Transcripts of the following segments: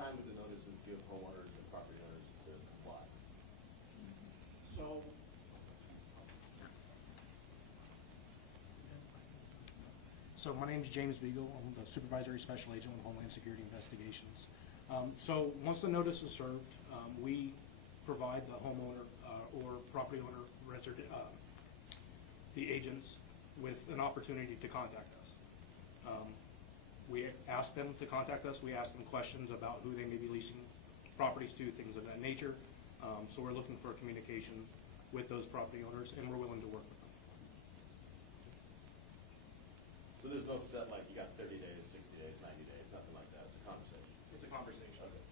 time do the notices give homeowners and property owners to comply? So my name is James Beagle. I'm the Supervisory Special Agent with Homeland Security Investigations. So once the notice is served, we provide the homeowner or property owner, the agents, with an opportunity to contact us. We ask them to contact us. We ask them questions about who they may be leasing properties to, things of that nature. So we're looking for communication with those property owners, and we're willing to work with them. So there's no set, like, you got 30 days, 60 days, 90 days, nothing like that. It's a conversation. It's a conversation. Okay.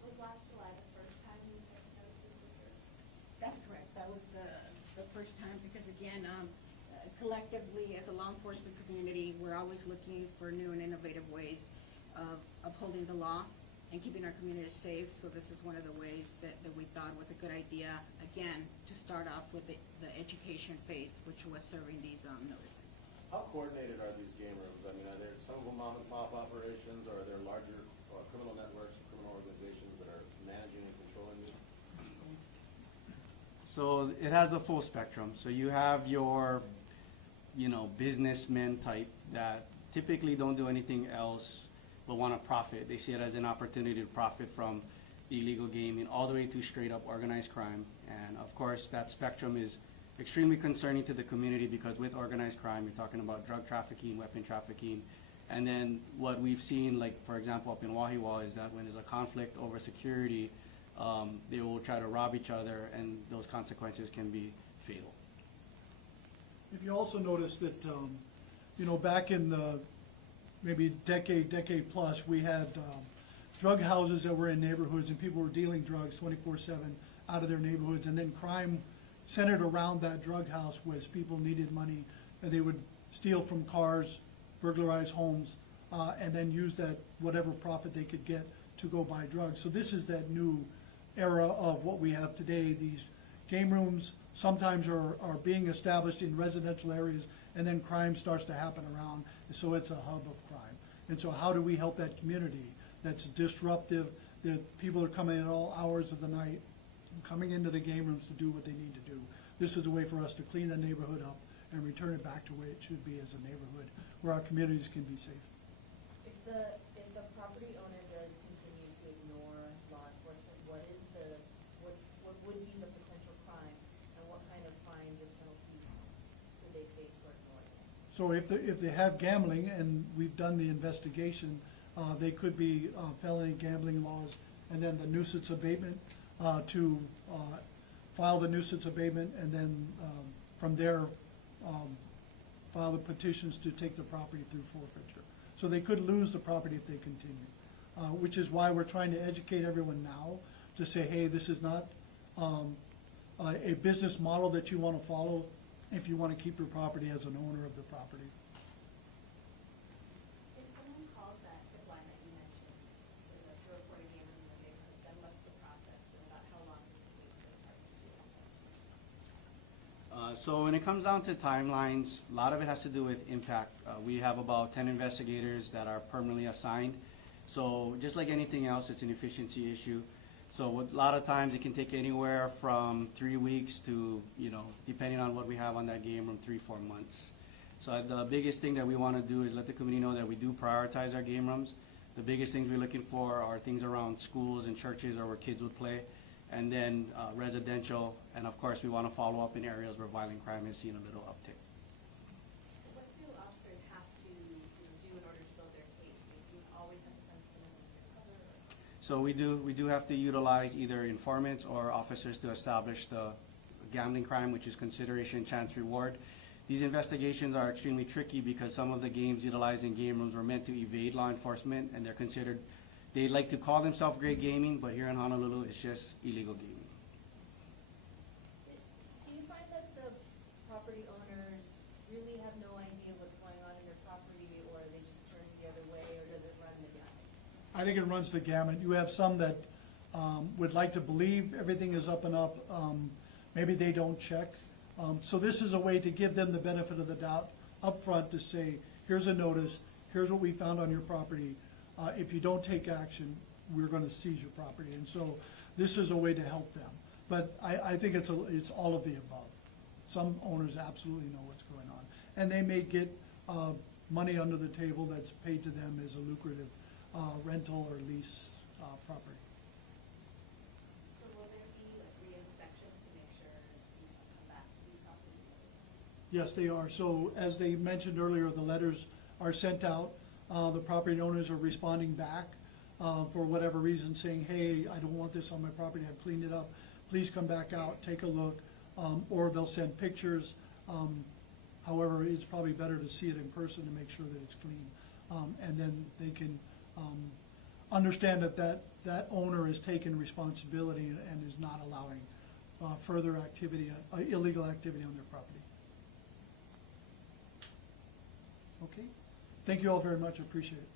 Was last July the first time you sent notices were served? That's correct. That was the first time because, again, collectively as a law enforcement community, we're always looking for new and innovative ways of upholding the law and keeping our communities safe. So this is one of the ways that we thought was a good idea, again, to start off with the education phase, which was serving these notices. How coordinated are these game rooms? I mean, are there some of them mom and pop operations, or are there larger criminal networks, criminal organizations that are managing and controlling these? So it has the full spectrum. So you have your, businessmen type that typically don't do anything else but want to profit. They see it as an opportunity to profit from illegal gaming all the way to straight up organized crime. And of course, that spectrum is extremely concerning to the community because with organized crime, you're talking about drug trafficking, weapon trafficking. And then what we've seen, like for example, up in Wahiwa, is that when there's a conflict over security, they will try to rob each other, and those consequences can be fatal. If you also notice that, back in the maybe decade plus, we had drug houses that were in neighborhoods and people were dealing drugs 24/7 out of their neighborhoods, and then crime centered around that drug house was people needed money, and they would steal from cars, burglarize homes, and then use that whatever profit they could get to go buy drugs. So this is that new era of what we have today. These game rooms sometimes are being established in residential areas, and then crime starts to happen around, so it's a hub of crime. And so how do we help that community that's disruptive, that people are coming in at all hours of the night, coming into the game rooms to do what they need to do? This is a way for us to clean the neighborhood up and return it back to where it should be as a neighborhood, where our communities can be safe. If the property owner does continue to ignore law enforcement, what would be the potential crime, and what kind of fines or penalties would they face for ignoring it? So if they have gambling, and we've done the investigation, they could be felony gambling laws, and then the nuisance abatement, to file the nuisance abatement, and then from there file the petitions to take the property through forfeiture. So they could lose the property if they continue, which is why we're trying to educate everyone now to say, hey, this is not a business model that you want to follow if you want to keep your property as an owner of the property. If someone calls that line that you mentioned, to report a game in the neighborhood, then what's the process, and about how long does it take for the parties to do that? So when it comes down to timelines, a lot of it has to do with impact. We have about 10 investigators that are permanently assigned. So just like anything else, it's an efficiency issue. So a lot of times it can take anywhere from 3 weeks to, depending on what we have on that game room, 3-4 months. So the biggest thing that we want to do is let the community know that we do prioritize our game rooms. The biggest things we're looking for are things around schools and churches or where kids would play, and then residential, and of course we want to follow up in areas where violent crime has seen a little uptick. What do officers have to do in order to build their case? Do you always have to send someone undercover? So we do have to utilize either informants or officers to establish the gambling crime, which is consideration, chance, reward. These investigations are extremely tricky because some of the games utilized in game rooms were meant to evade law enforcement, and they're considered, they like to call themselves great gaming, but here in Honolulu, it's just illegal gaming. Do you find that the property owners really have no idea what's going on in their property, or they just turn the other way, or does it run the gamut? I think it runs the gamut. You have some that would like to believe everything is up and up. Maybe they don't check. So this is a way to give them the benefit of the doubt up front to say, here's a notice, here's what we found on your property. if you don't take action, we're going to seize your property. And so this is a way to help them. But I think it's all of the above. Some owners absolutely know what's going on. And they may get money under the table that's paid to them as a lucrative rental or lease property. So will there be like re-inspections to make sure these come back to be properly? Yes, they are. So as they mentioned earlier, the letters are sent out. The property owners are responding back for whatever reason, saying, hey, I don't want this on my property, I've cleaned it up. Please come back out, take a look. Or they'll send pictures. However, it's probably better to see it in person to make sure that it's clean. And then they can understand that owner is taking responsibility and is not allowing further activity, illegal activity on their property. Okay? Thank you all very much. I appreciate it.